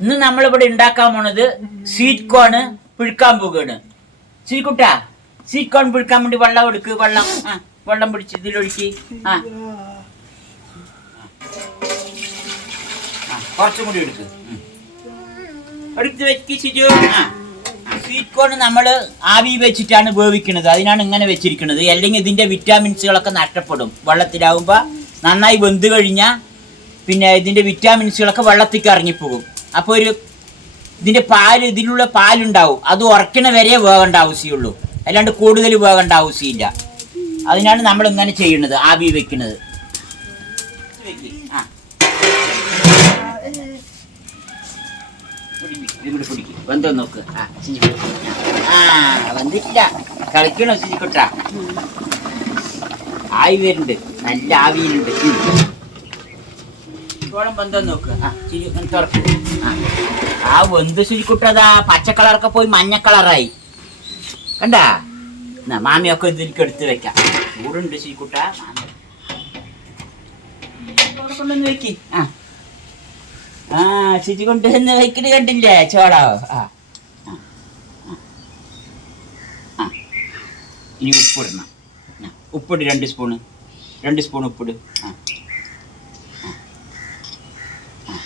ഇന്ന് നമ്മളിവിടെ ഉണ്ടാക്കാൻ പോണത് സ്വീറ്റ് കോണ് പുഴുക്കാൻ പോകുകയാണ് ശ്രീകുട്ടാ സ്വീറ്റ് കോൺ പുഴുക്കാൻ വേണ്ടി വെള്ളം എടുക്ക് വെള്ളം ആ വെള്ളം പിടിച്ച് ഇതിലൊഴിച്ച് ആ. കുറച്ചും കൂടി എടുക്ക്. എടുത്ത് വെക്ക് ആ. സ്വീറ്റ് കോൺ നമ്മൾ ആവി വെച്ചിട്ടാണ് വേവിക്കുന്നത്. അതിനാണ് ഇങ്ങനെ വെച്ചിരിക്കുന്നത്. അല്ലെങ്കിൽ ഇതിന്റെ വിറ്റാമിൻസുകളൊക്കെ നഷ്ടപ്പെടും. വെള്ളത്തിലാവുമ്പോൾ നന്നായി വെന്ത് കഴിഞ്ഞാൽ പിന്നെ ഇതിന്റെ വിറ്റാമിൻസുകളൊക്കെ വെള്ളത്തിൽ ഇറങ്ങിപ്പോകും. അപ്പോൾ ഒരു ഇതിന്റെ പാൽ ഇതിലുള്ള പാലുണ്ടാവും. അത് ഉറക്കണ വരെ വേകേണ്ട ആവശ്യമുള്ളൂ. അല്ലാണ്ട് കൂടുതൽ വേകേണ്ട ആവശ്യമില്ല. അതിനാണ് നമ്മൾ ഇങ്ങനെ ചെയ്യുന്നത് ആവി വെക്കുന്നത്. നോക്ക്. ആ കളിക്കണോ ശിജിക്കുട്ട ആവി വരുന്നുണ്ട്. നല്ല ആവിയിലുണ്ട്. ചോളം വെന്തോ നോക്ക്. തുറക്ക്. ആ. വെന്ത് ശിജിക്കുട്ടതാ പച്ച കളറൊക്കെ പോയി മഞ്ഞ കളറായി. കണ്ടാ? എന്നാ മാമിയൊക്കെ ഇതിലേക്ക് എടുത്ത് വെക്കാം. ചൂടുണ്ട് ശുചിക്കുട്ട മാമി. ചോളം കൊണ്ടൊന്ന് വെക്ക്. ആ. ആ ശുചി കൊണ്ടുവന്ന് വെക്കിട്ട് കണ്ടില്ലേ? ചോളാവോ ആ. ഇനി ഉപ്പിടണം. ഉപ്പിട് രണ്ട് സ്പൂണ്. രണ്ട് സ്പൂൺ ഉപ്പിട്. ആ. ആ.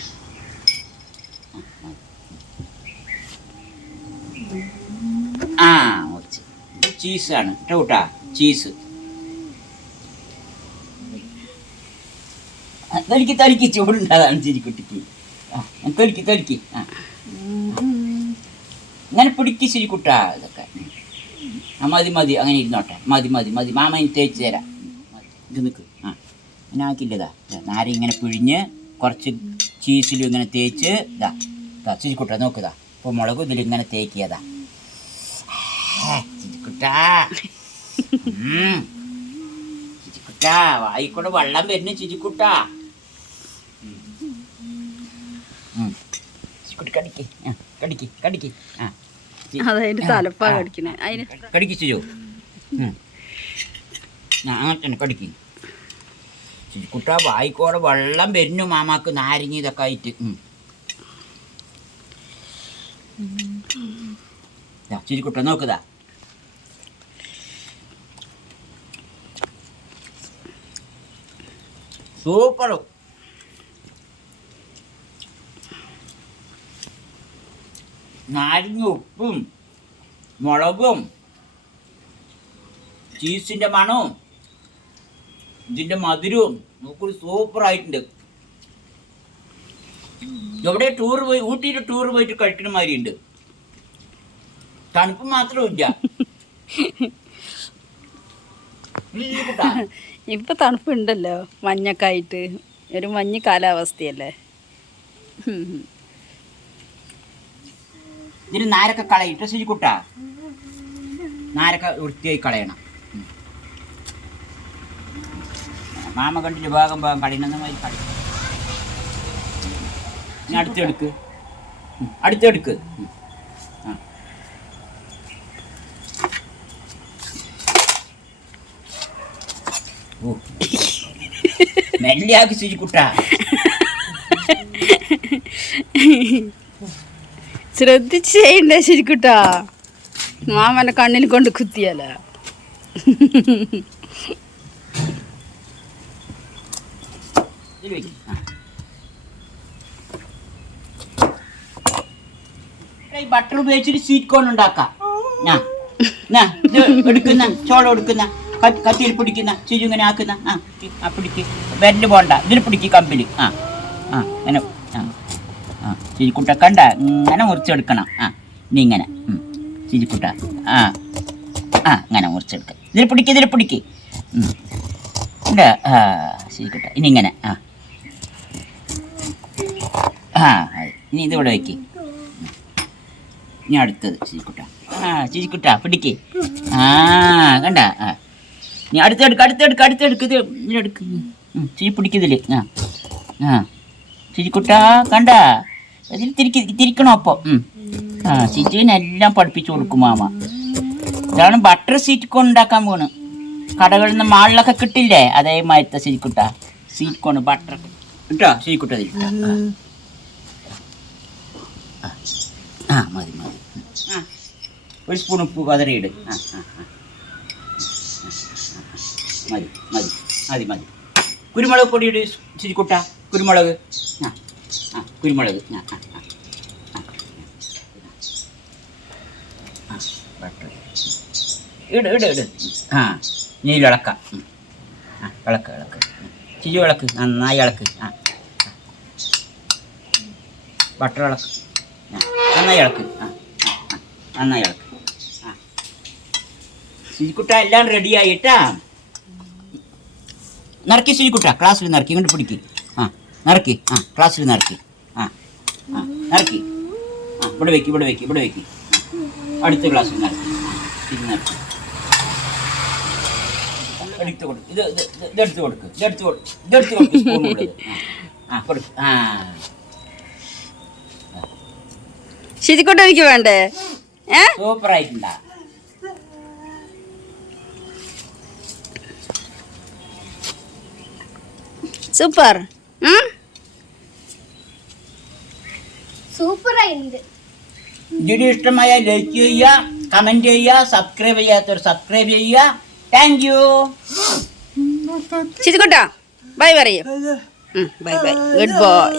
ആ കുറച്ച് ഇത് ചീസാണ് കേട്ടോ ചീസ് തലിക്ക് തലിക്ക് ചൂടുണ്ടാതാണ് ചിരിക്കുട്ടിക്ക് തലിക്ക് തലിക്ക് ആ. ഇങ്ങനെ പിടിക്ക് ചിരിക്കുട്ടാ ഇതൊക്കെ. ആ മതി മതി അങ്ങനെ ഇരുന്നോട്ടെ. മതി മതി മതി. മാമ ഇനി തേച്ച് തരാം. ഇത് നിൽക്ക് ആ. അങ്ങനെ ആക്കില്ലതാ നാര ഇങ്ങനെ പിഴിഞ്ഞ് കുറച്ച് ചീസിലും ഇങ്ങനെ തേച്ച് ഇതാ ഇതാ ചിരിക്കുട്ട നോക്കുതാ ഇപ്പോൾ മുളക് ഇതിലിങ്ങനെ തേക്കിയതാ. ചിരിക്കുട്ടാ. ചിരിക്കുട്ടാ വായിക്കൂടെ വെള്ളം വരുന്നു ചിരിക്കുട്ടാ കടിക്ക്. കടിക്ക് കടിക്ക്. ആ അതതിന്റെ തലപ്പാ ആ. കടിക്കണേ. അതിന് കടിക്ക് ചെയ്യോ ഞാൻ അങ്ങനെ തന്നെ കടിക്ക്. ചിരിക്കുട്ട വായിക്കോടെ വെള്ളം വരുന്നു മാമാക്ക് നാരങ്ങ ഇതൊക്കെ ആയിട്ട്. ചിരിക്കുട്ട നോക്കുതാ സൂപ്പർ നാരങ്ങ ഉപ്പും മുളകും ചീസിന്റെ മണവും ഇതിന്റെ മധുരവും നോക്കൊരു സൂപ്പറായിട്ടുണ്ട്. എവിടെ ടൂർ പോയി ഊട്ടിയിൽ ടൂർ പോയിട്ട് കഴിക്കണ മാതിരി ഉണ്ട് തണുപ്പ് മാത്രമില്ല. ഇപ്പൊ തണുപ്പുണ്ടല്ലോ മഞ്ഞൊക്കെ ആയിട്ട് ഒരു മഞ്ഞ് കാലാവസ്ഥയല്ലേ. ഇതിന് നാരൊക്കെ കളയിട്ട് ശരിക്കുട്ട നാരൊക്കെ വൃത്തിയായി കളയണം. മാമ കണ്ടിട്ട് ഭാഗം ഭാഗം കളയണം അടുത്തെടുക്ക്. അടുത്തെടുക്ക്. മെല്ലെയാക്കി ശരിക്കുട്ടാ ശ്രദ്ധിച്ച് ചെയ്യണ്ടേ ശരിക്കുട്ടാ മാമനെ കണ്ണിൽ കൊണ്ട് കുത്തിയാലോ ഇതിൽ വെക്ക്. ആ. ഇവിടെ ഈ ബട്ടർ ഉപയോഗിച്ചിട്ട് സ്വീറ്റ് കോൺ ഉണ്ടാക്കാം എടുക്കുന്ന ചോളം എടുക്കുന്ന കത്തിയിൽ പിടിക്കുന്ന ചിരി ഇങ്ങനെ ആക്കുന്ന ആ ആ പിടിക്ക്. വിരൽ പോണ്ട ഇതിൽ പിടിക്ക് കമ്പിൽ ആ ആ അങ്ങനെ ആ ആ ചിരിക്കുട്ട കണ്ട ഇങ്ങനെ മുറിച്ചെടുക്കണം. ആ ഇനി ഇങ്ങനെ. ചിരിക്കുട്ട ആ ആ ഇങ്ങനെ മുറിച്ചെടുക്ക. ഇതിൽ പിടിക്ക് ഇതിൽ പിടിക്ക്. ഉണ്ട് ആ ശരിക്കട്ടെ ഇനി ഇങ്ങനെ ആ. ആ. ഇനി ഇതിവിടെ വയ്ക്ക് ഇനി അടുത്തത് ചിരിക്കുട്ട ആ ചിരിക്കുട്ട പിടിക്ക്. ആ കണ്ട ആ. ഇനി അടുത്തെടുക്ക് അടുത്തെടുക്ക് അടുത്തെടുക്ക് ഇത് ഇതിലെടുക്ക്. ചീ പിടിക്കതിൽ ആ ആ. ചിരിക്കുട്ടാ കണ്ട? അതിൽ തിരിക്ക് തിരിക്കണോ അപ്പോൾ ആ ചിജുവിനെല്ലാം പഠിപ്പിച്ചു കൊടുക്കും മാമ. ഇതാണ് ബട്ടർ സീറ്റ് ഉണ്ടാക്കാൻ പോണ്. കടകളിൽ നിന്ന് മാളിലൊക്കെ കിട്ടില്ലേ? അതേമാതിരത്തെ ശരിക്കുട്ട സീറ്റ് ബട്ടർ കിട്ടാ ശരിക്കുട്ട ആ. മതി മതി. ഒരു സ്പൂൺ ഉപ്പ് കതറിയിട് ആ ആ ആ. മതി മതി മതി മതി. കുരുമുളക് പൊടിയിട് ചിരിക്കുട്ട കുരുമുളക്. ആ ആ കുരുമുളക്. ആ ആ ഇട് ഇട് ഇട്. ആ നീ ഇളക്കാം ആ ഇളക്ക് ഇളക്ക് ചിരി ഇളക്ക് നന്നായി ഇളക്ക് ആ. ബട്ടർ ഇളക്ക് നന്നായി ഇളക്ക് ആ നന്നായി ഇളക്ക് ആ. ചിരിക്കുട്ട എല്ലാം റെഡിയായിട്ടാ നിറക്കി ശരിക്കുട്ട ക്ലാസ്സിൽ നിറക്കി. ഇങ്ങോട്ട് പിടിക്ക്. ആ നിറക്കി. ആ ക്ലാസ്സിൽ നിറക്കി. ആ ആ നിറക്കി. ആ ഇവിടെ വെക്ക് ഇവിടെ വെക്ക് ഇവിടെ വെക്ക്. അടുത്ത ക്ലാസ്സിൽ നിറക്കി. ഇത് നിറക്കി. എടുത്ത് കൊടുക്ക്. ഇത് ഇത് ഇത് ഇതെടുത്ത് കൊടുക്ക്. ഇതെടുത്ത് കൊടുക്ക്. ഇതെടുത്ത് കൊടുക്ക്. സ്പൂൺ ആ കൊടുക്ക്. ആ. ശരിക്കൂട്ട എനിക്ക് വേണ്ടേ? സൂപ്പർ ആയിട്ടുണ്ടാ സൂപ്പർ. ഉം? സൂപ്പറായിട്ടുണ്ട്. വീഡിയോ ഇഷ്ടമായ ലൈക്ക് ചെയ്യുക കമന്റ് ചെയ്യുക സബ്സ്ക്രൈബ് ചെയ്യാത്തവർ സബ്സ്ക്രൈബ് ചെയ്യുക. താങ്ക് യു ശരിക്കൂട്ട ബൈ പറയൂ. Bye bye good boy